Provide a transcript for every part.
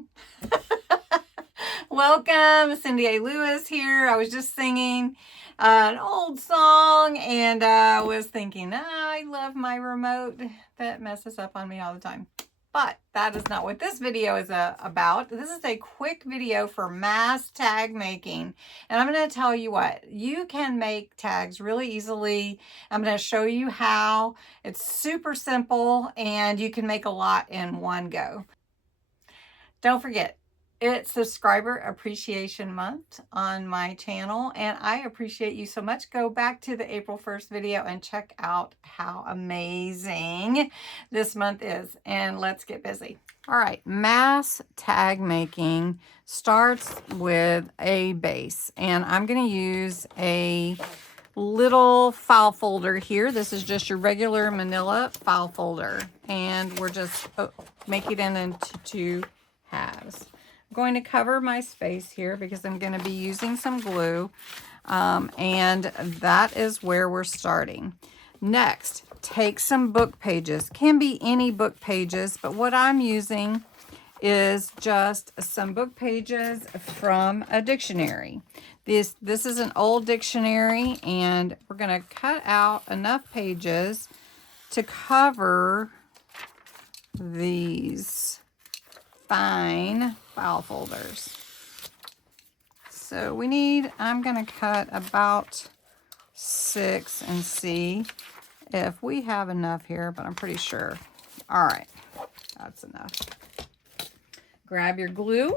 everyone. Welcome, Cindy A. Lewis here. I was just singing an old song and was thinking, I love my remote that messes up on me all the time. But that is not what this video is about. This is a quick video for mass tag making. And I'm going to tell you what, you can make tags really easily. I'm going to show you how. It's super simple and you can make a lot in one go. Don't forget, it's Subscriber Appreciation Month on my channel, and I appreciate you so much. Go back to the April 1st video and check out how amazing this month is, and let's get busy. All right, mass tag making starts with a base, and I'm going to use a little file folder here. This is just your regular manila file folder, and we're just making it into two halves. I'm going to cover my space here because I'm going to be using some glue, and that is where we're starting. Next, take some book pages. Can be any book pages, but what I'm using is just some book pages from a dictionary. This is an old dictionary, and we're going to cut out enough pages to cover these fine file folders. So we need, I'm going to cut about 6 and see if we have enough here, but I'm pretty sure. All right, that's enough. Grab your glue.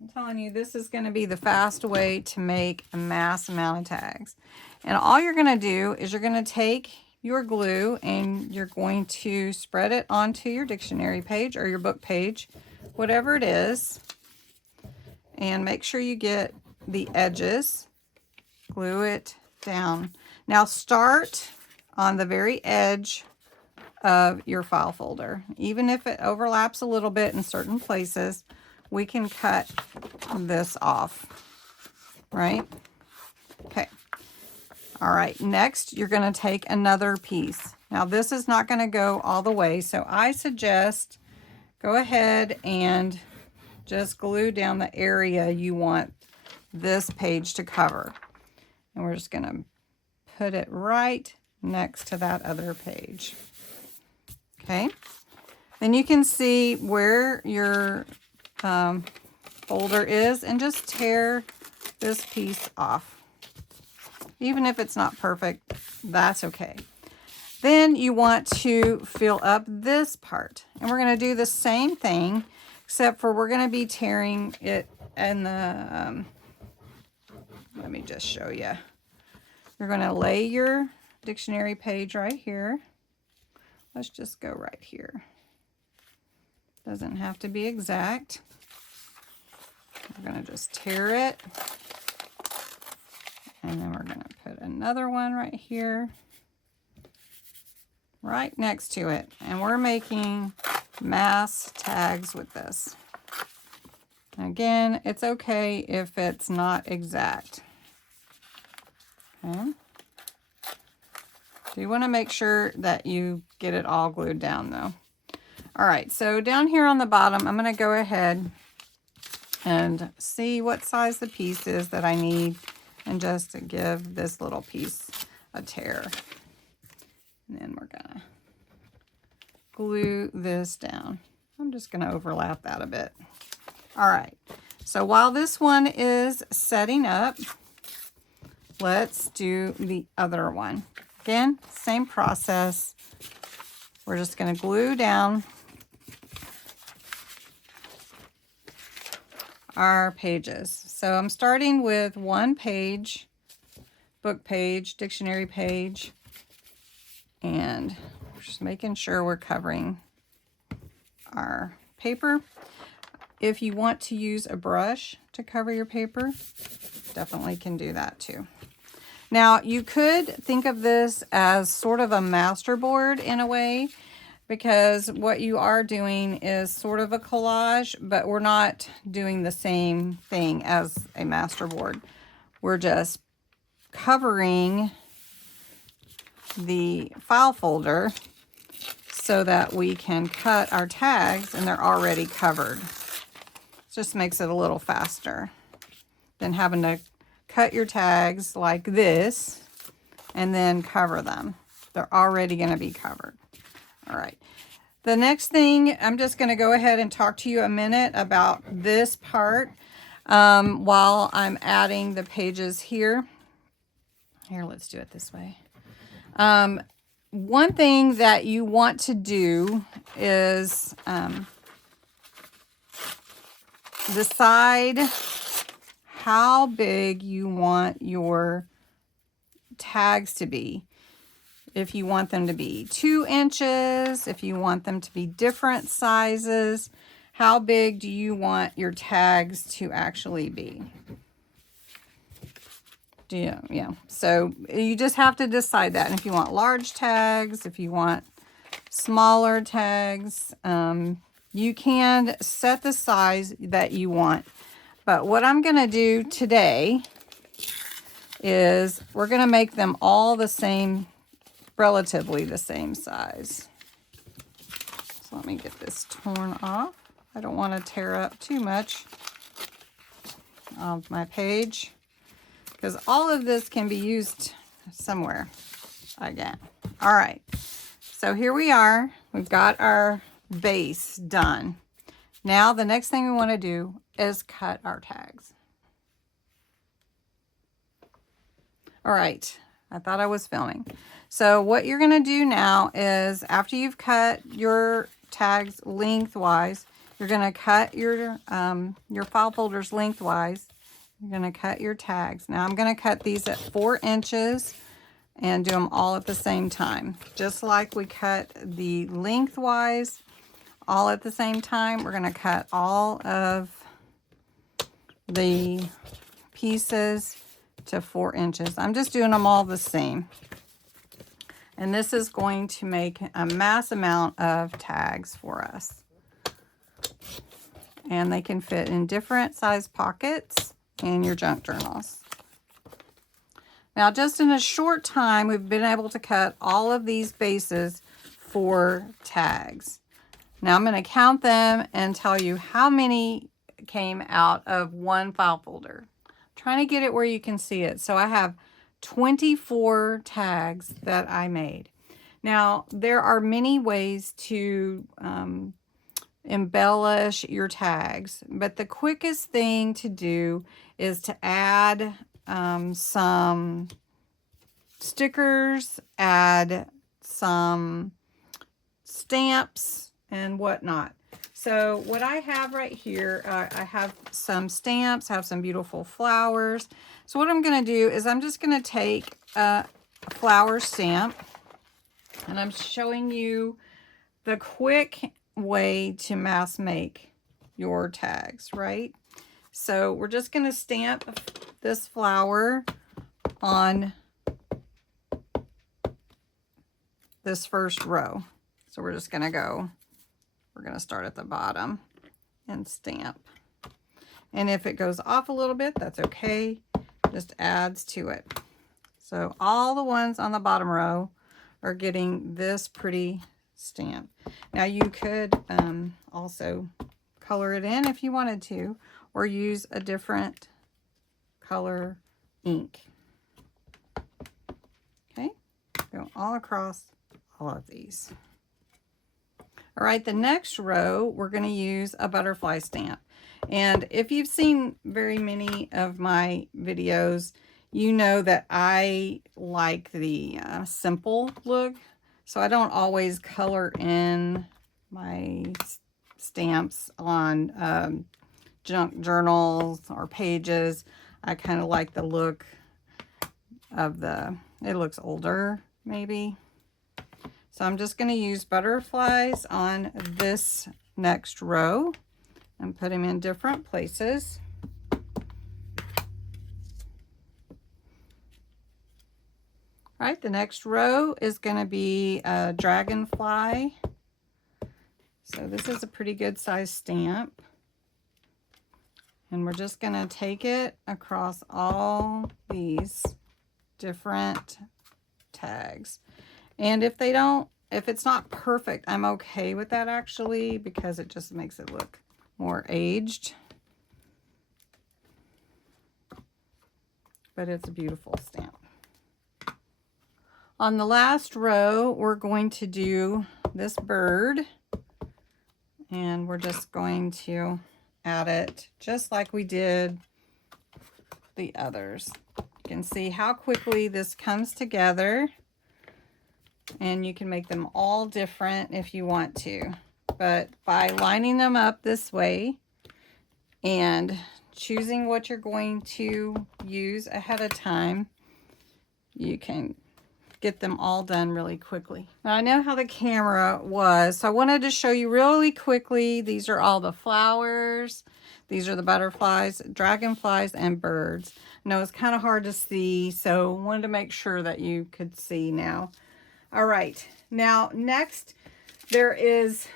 I'm telling you, this is going to be the fast way to make a mass amount of tags. And all you're going to do is you're going to take your glue and you're going to spread it onto your dictionary page or your book page, whatever it is, and make sure you get the edges. Glue it down. Now start on the very edge of your file folder. Even if it overlaps a little bit in certain places, we can cut this off, right? Okay. All right, next you're going to take another piece. Now this is not going to go all the way, so I suggest go ahead and just glue down the area you want this page to cover. And we're just going to put it right next to that other page. Okay, then you can see where your folder is and just tear this piece off. Even if it's not perfect, that's okay. Then you want to fill up this part. And we're going to do the same thing, except for we're going to be tearing it in the, let me just show you. You're going to lay your dictionary page right here. Let's just go right here. Doesn't have to be exact. We're going to just tear it. And then we're going to put another one right here, right next to it. And we're making mass tags with this. Again, it's okay if it's not exact. Okay. So you want to make sure that you get it all glued down though. All right, so down here on the bottom, I'm going to go ahead and see what size the piece is that I need, and just to give this little piece a tear. And then we're going to glue this down. I'm just going to overlap that a bit. All right, so while this one is setting up, let's do the other one. Again, same process. We're just going to glue down our pages. So I'm starting with one page, book page, dictionary page, and just making sure we're covering our paper. If you want to use a brush to cover your paper, definitely can do that too. Now, you could think of this as sort of a masterboard in a way, because what you are doing is sort of a collage, but we're not doing the same thing as a masterboard. We're just covering the file folder so that we can cut our tags and they're already covered. Just makes it a little faster than having to cut your tags like this and then cover them. They're already going to be covered. All right. The next thing, I'm just going to go ahead and talk to you a minute about this part while I'm adding the pages here. Here, let's do it this way. One thing that you want to do is decide how big you want your tags to be. If you want them to be 2 inches, if you want them to be different sizes, how big do you want your tags to actually be? Yeah. So you just have to decide that. And if you want large tags, if you want smaller tags, you can set the size that you want. But what I'm going to do today is we're going to make them all the same, relatively the same size. So let me get this torn off. I don't want to tear up too much of my page, because all of this can be used somewhere again. All right, so here we are. We've got our base done. Now the next thing we want to do is cut our tags. All right, I thought I was filming. So what you're going to do now is, after you've cut your tags lengthwise, you're going to cut your file folders lengthwise. You're going to cut your tags. Now I'm going to cut these at 4 inches and do them all at the same time. Just like we cut the lengthwise all at the same time, we're going to cut all of the pieces to 4 inches. I'm just doing them all the same. And this is going to make a mass amount of tags for us. And they can fit in different size pockets in your junk journals. Now, just in a short time, we've been able to cut all of these bases for tags. Now I'm going to count them and tell you how many came out of one file folder. I'm trying to get it where you can see it. So I have 24 tags that I made. Now, there are many ways to embellish your tags, but the quickest thing to do is to add some stickers, add some stamps and whatnot. So what I have right here, I have some stamps, I have some beautiful flowers. So what I'm going to do is I'm just going to take a flower stamp, and I'm showing you the quick way to mass make your tags, right? So we're just going to stamp this flower on this first row. So we're just going to go, we're going to start at the bottom and stamp. And if it goes off a little bit, that's okay. Just adds to it. So all the ones on the bottom row are getting this pretty stamp. Now you could also color it in if you wanted to, or use a different color ink. Okay, go all across all of these. All right, the next row, we're going to use a butterfly stamp. And if you've seen very many of my videos, you know that I like the simple look. So I don't always color in my stamps on junk journals or pages. I kind of like the look of it looks older maybe. So I'm just going to use butterflies on this next row and put them in different places. All right, the next row is going to be a dragonfly. So this is a pretty good size stamp. And we're just going to take it across all these different tags. And if they don't if it's not perfect, I'm okay with that actually, because it just makes it look more aged. But it's a beautiful stamp. On the last row, we're going to do this bird, and we're just going to add it just like we did the others. You can see how quickly this comes together, and you can make them all different if you want to. But by lining them up this way and choosing what you're going to use ahead of time, you can get them all done really quickly. Now I know how the camera was, so I wanted to show you really quickly. These are all the flowers. These are the butterflies, dragonflies, and birds. I know it's kind of hard to see, so I wanted to make sure that you could see now. All right, now next there is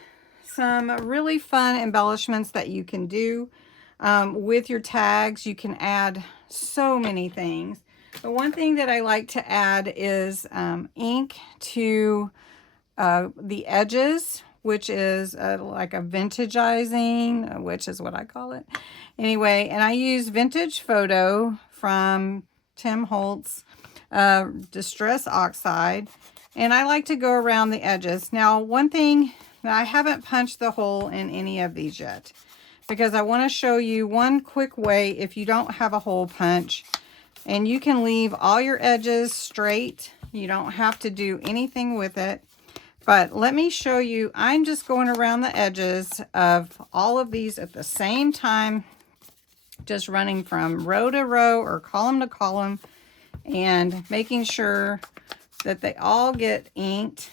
some really fun embellishments that you can do with your tags. You can add so many things. The one thing that I like to add is ink to the edges, which is like a vintageizing, which is what I call it. Anyway, and I use Vintage Photo from Tim Holtz, Distress Oxide, and I like to go around the edges. Now, one thing, I haven't punched the hole in any of these yet, because I want to show you one quick way if you don't have a hole punch. And you can leave all your edges straight. You don't have to do anything with it. But let me show you. I'm just going around the edges of all of these at the same time, just running from row to row or column to column and making sure that they all get inked.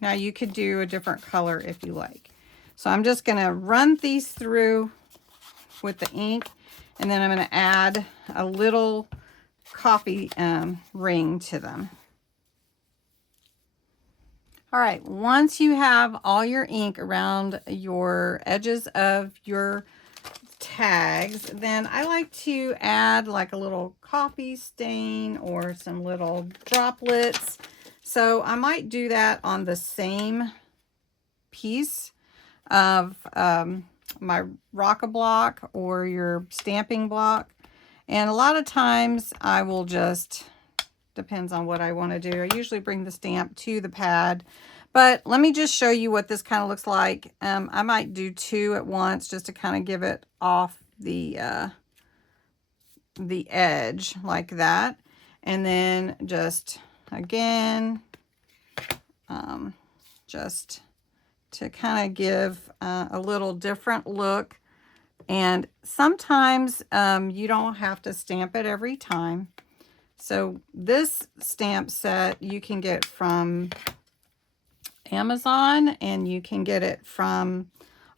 Now you could do a different color if you like. So I'm just going to run these through with the ink, and then I'm going to add a little coffee ring to them. All right, once you have all your ink around your edges of your tags, then I like to add like a little coffee stain or some little droplets. So I might do that on the same piece of my rock-a-block or your stamping block. And a lot of times I will just, depends on what I want to do. I usually bring the stamp to the pad, but let me just show you what this kind of looks like. I might do two at once just to kind of give it off the edge like that. And then just, again, just to kind of give a little different look. And sometimes you don't have to stamp it every time. So this stamp set you can get from Amazon, and you can get it from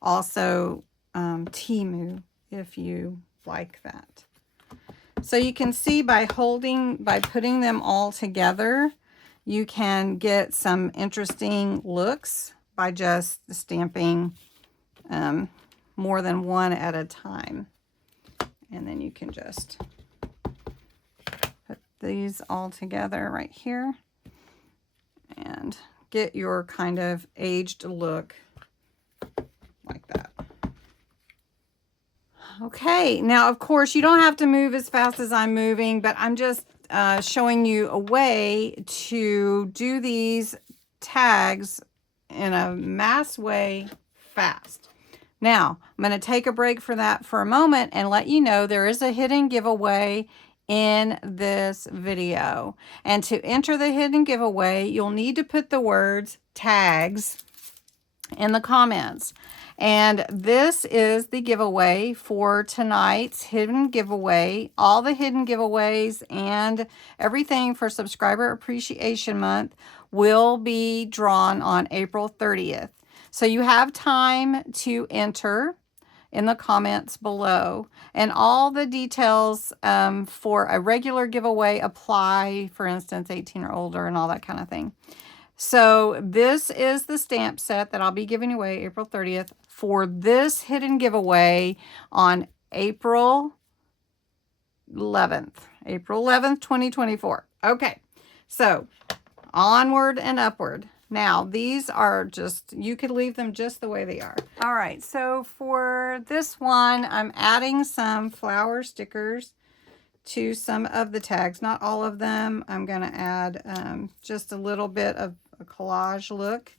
also Temu if you like that. So you can see by putting them all together, you can get some interesting looks by just stamping more than one at a time. And then you can just put these all together right here and get your kind of aged look like that. Okay, now of course you don't have to move as fast as I'm moving, but I'm just showing you a way to do these tags in a mass way fast. Now, I'm going to take a break for that for a moment and let you know there is a hidden giveaway in this video. And to enter the hidden giveaway, you'll need to put the words tags in the comments. And this is the giveaway for tonight's hidden giveaway. All the hidden giveaways and everything for Subscriber Appreciation Month will be drawn on April 30th. So you have time to enter in the comments below. And all the details for a regular giveaway apply, for instance, 18 or older and all that kind of thing. So this is the stamp set that I'll be giving away April 30th for this hidden giveaway on April 11th. April 11th, 2024. Okay, so onward and upward. Now, these are just, you could leave them just the way they are. All right, so for this one, I'm adding some flower stickers to some of the tags. Not all of them. I'm going to add just a little bit of a collage look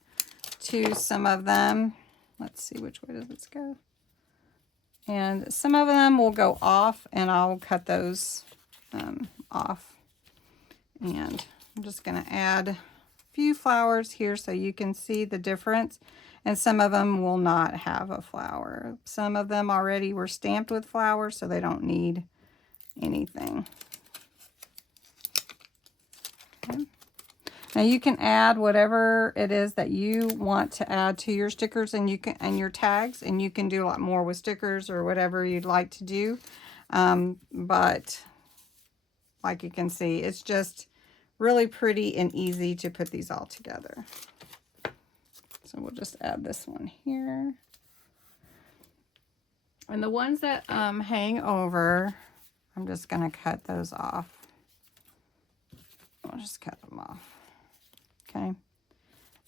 to some of them. Let's see, which way does this go? And some of them will go off, and I'll cut those off. And I'm just going to add a few flowers here so you can see the difference. And some of them will not have a flower. Some of them already were stamped with flowers, so they don't need anything. Okay. Now you can add whatever it is that you want to add to your stickers, and you can, and your tags, and you can do a lot more with stickers or whatever you'd like to do. But like you can see, it's just really pretty and easy to put these all together. So we'll just add this one here. And the ones that hang over, I'm just going to cut those off. I'll just cut them off. Okay.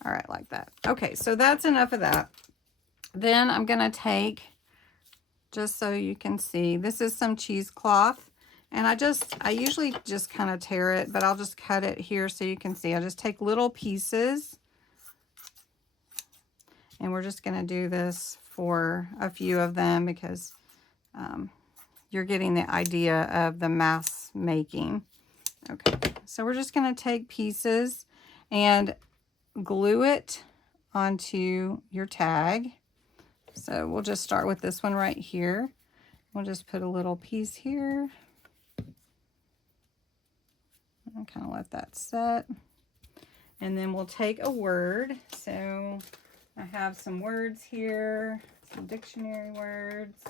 All right, like that. Okay, so that's enough of that. Then I'm going to take, just so you can see, this is some cheesecloth. And I usually just kind of tear it, but I'll just cut it here so you can see. I just take little pieces. And we're just going to do this for a few of them because you're getting the idea of the mass making. Okay, so we're just going to take pieces and glue it onto your tag. So we'll just start with this one right here. We'll just put a little piece here. And kind of let that set. And then we'll take a word. So I have some words here, some dictionary words.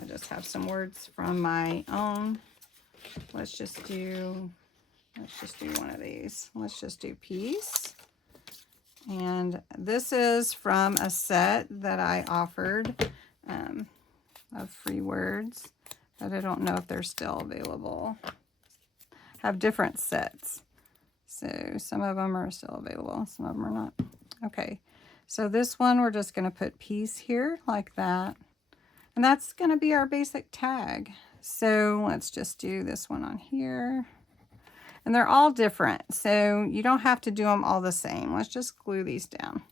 I just have some words from my own. Let's just do one of these. Let's just do peace. And this is from a set that I offered of free words, but I don't know if they're still available. Have different sets. So some of them are still available, some of them are not. Okay, so this one we're just going to put peace here like that. And that's going to be our basic tag. So let's just do this one on here. And they're all different, so you don't have to do them all the same. Let's just glue these down.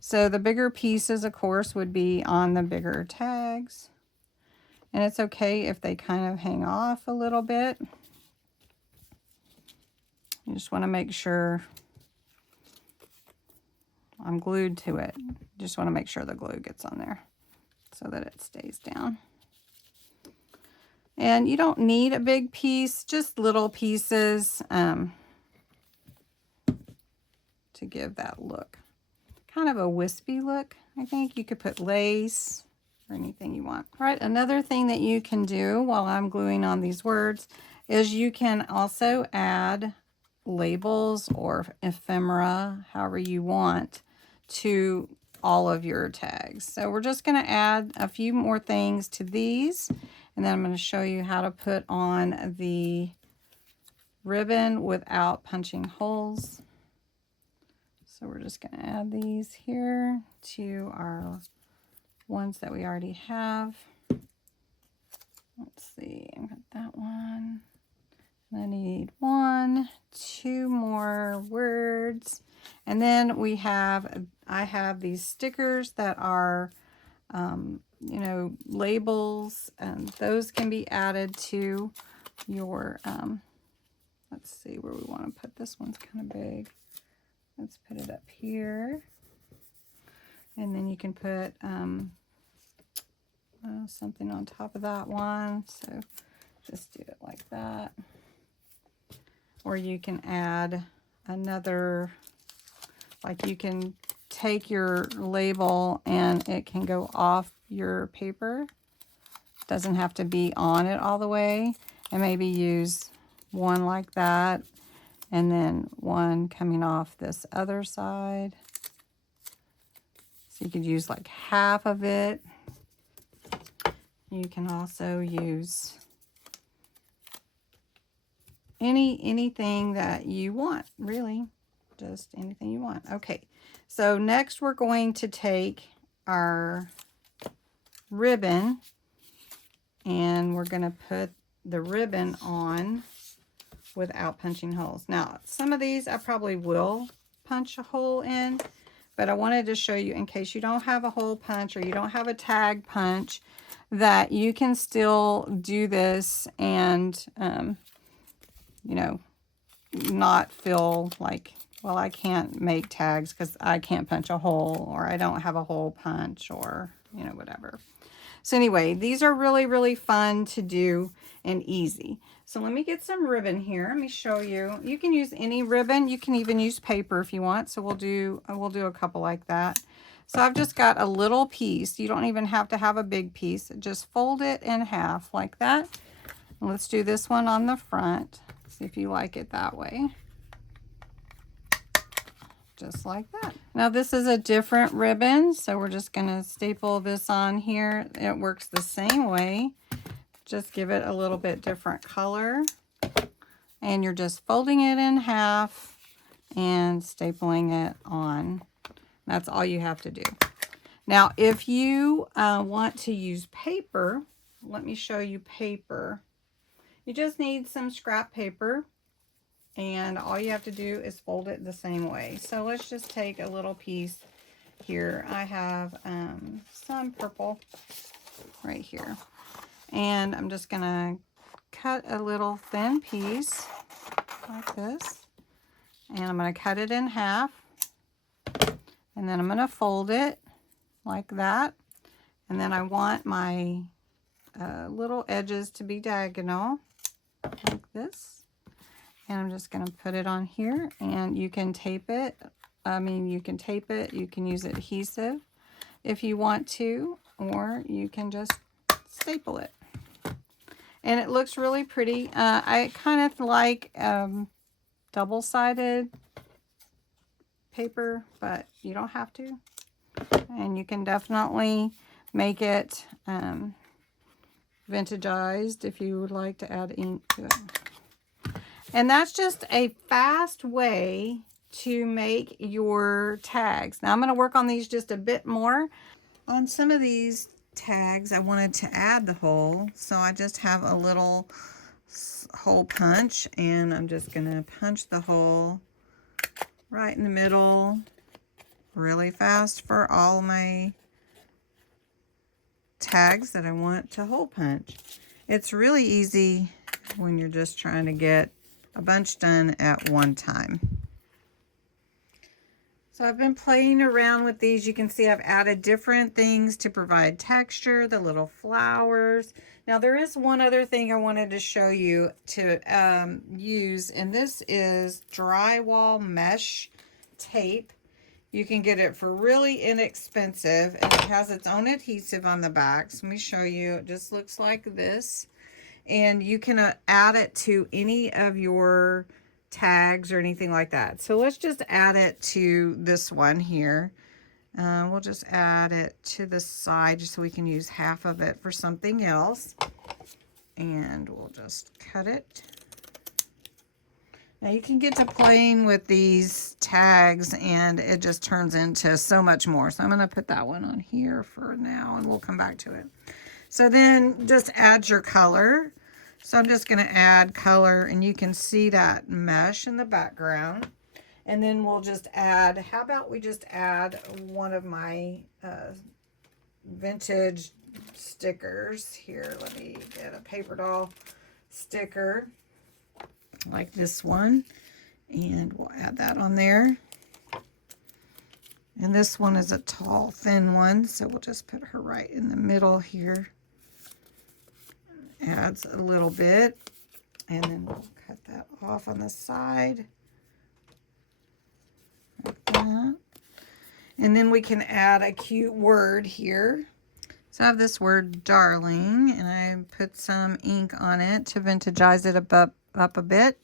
So the bigger pieces, of course, would be on the bigger tags. And it's okay if they kind of hang off a little bit. You just want to make sure I'm glued to it. You just want to make sure the glue gets on there so that it stays down. And you don't need a big piece, just little pieces to give that look. Kind of a wispy look, I think. You could put lace or anything you want. All right, another thing that you can do while I'm gluing on these words is you can also add labels or ephemera, however you want, to all of your tags. So we're just going to add a few more things to these, and then I'm going to show you how to put on the ribbon without punching holes. So we're just going to add these here to our ones that we already have. Let's see, I've got that one. I need 1, 2 more words. And then I have these stickers that are, you know, labels, and those can be added to your, let's see where we want to put this. One's kind of big. Let's put it up here. And then you can put something on top of that one. So just do it like that. Or you can add another, like you can take your label and it can go off your paper. Doesn't have to be on it all the way. And maybe use one like that and then one coming off this other side. So you could use like half of it. You can also use anything that you want, really. just anything you want. Okay, so next we're going to take our ribbon and we're going to put the ribbon on without punching holes. Now, some of these I probably will punch a hole in, but I wanted to show you in case you don't have a hole punch or you don't have a tag punch, that you can still do this and, you know, not feel like, well, I can't make tags because I can't punch a hole, or I don't have a hole punch, or, you know, whatever. So anyway, these are really, really fun to do and easy. So let me get some ribbon here. Let me show you. You can use any ribbon. You can even use paper if you want. So we'll do a couple like that. So I've just got a little piece. You don't even have to have a big piece. Just fold it in half like that. And let's do this one on the front. See if you like it that way. Just like that. Now this is a different ribbon, so we're just going to staple this on here. It works the same way. Just give it a little bit different color. And you're just folding it in half and stapling it on. That's all you have to do. Now if you want to use paper, let me show you paper. You just need some scrap paper. And all you have to do is fold it the same way. So let's just take a little piece here. I have some purple right here. And I'm just going to cut a little thin piece like this. And I'm going to cut it in half. And then I'm going to fold it like that. And then I want my little edges to be diagonal like this. And I'm just going to put it on here, and you can tape it. You can tape it. You can use adhesive if you want to, or you can just staple it. And it looks really pretty. I kind of like double-sided paper, but you don't have to. And you can definitely make it vintageized if you would like to add ink to it. And that's just a fast way to make your tags. Now I'm going to work on these just a bit more. On some of these tags I wanted to add the hole, so I just have a little hole punch, and I'm just going to punch the hole right in the middle really fast for all my tags that I want to hole punch. It's really easy when you're just trying to get a bunch done at one time. So I've been playing around with these. You can see I've added different things to provide texture, the little flowers. Now there is one other thing I wanted to show you to use, and this is drywall mesh tape. You can get it for really inexpensive, and it has its own adhesive on the back. So let me show you. It just looks like this. And you can add it to any of your tags or anything like that. So let's just add it to this one here. We'll just add it to the side just so we can use half of it for something else. And we'll just cut it. Now you can get to playing with these tags and it just turns into so much more. So I'm going to put that one on here for now and we'll come back to it. So then just add your color. So I'm just going to add color, and you can see that mesh in the background. And then we'll just add, how about we just add one of my vintage stickers. Here, let me get a paper doll sticker like this one. And we'll add that on there. And this one is a tall, thin one. So we'll just put her right in the middle here. Adds a little bit, and then we'll cut that off on the side like that. And then we can add a cute word here. So I have this word darling, and I put some ink on it to vintagize it up a bit,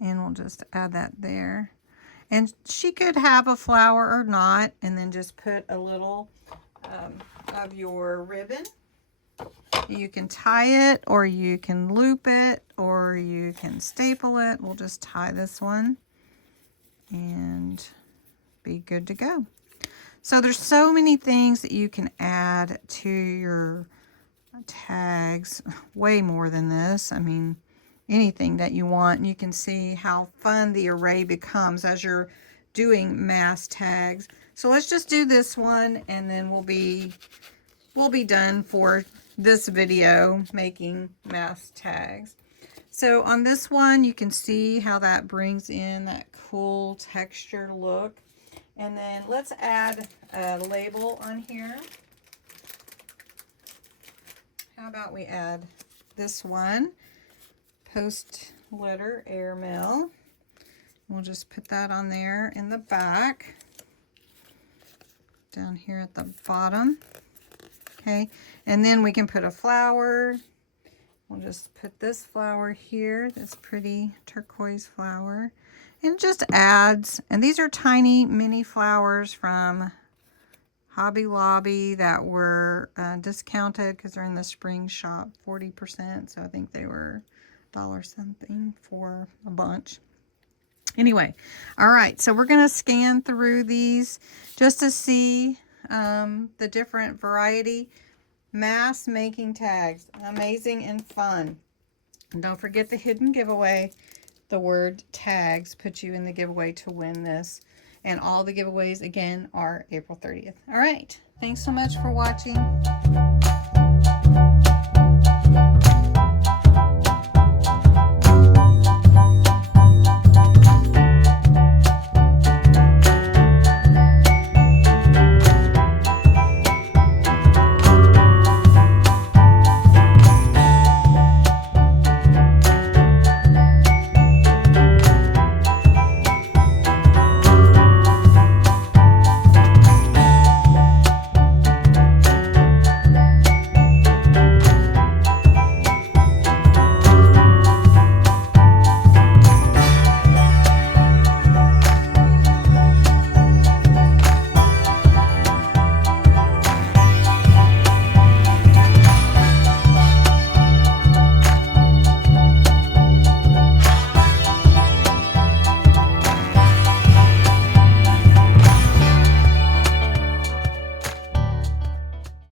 and we'll just add that there. And she could have a flower or not, and then just put a little of your ribbon. You can tie it, or you can loop it, or you can staple it. We'll just tie this one. and be good to go. So there's so many things that you can add to your tags, way more than this. I mean, anything that you want. And you can see how fun the array becomes as you're doing mass tags. So let's just do this one, and then we'll be done for this video making mass tags. So on this one, you can see how that brings in that cool texture look. And then let's add a label on here. How about we add this one, post letter airmail. We'll just put that on there in the back, down here at the bottom. Okay, and then we can put a flower. We'll just put this flower here, this pretty turquoise flower. And it just adds, and these are tiny mini flowers from Hobby Lobby that were discounted because they're in the spring shop, 40%. So I think they were $1 something for a bunch. Anyway, all right, so we're going to scan through these just to see the different variety. Mass making tags, amazing and fun. And don't forget the hidden giveaway. The word tags puts you in the giveaway to win this. And all the giveaways, again, are April 30th. All right. Thanks so much for watching.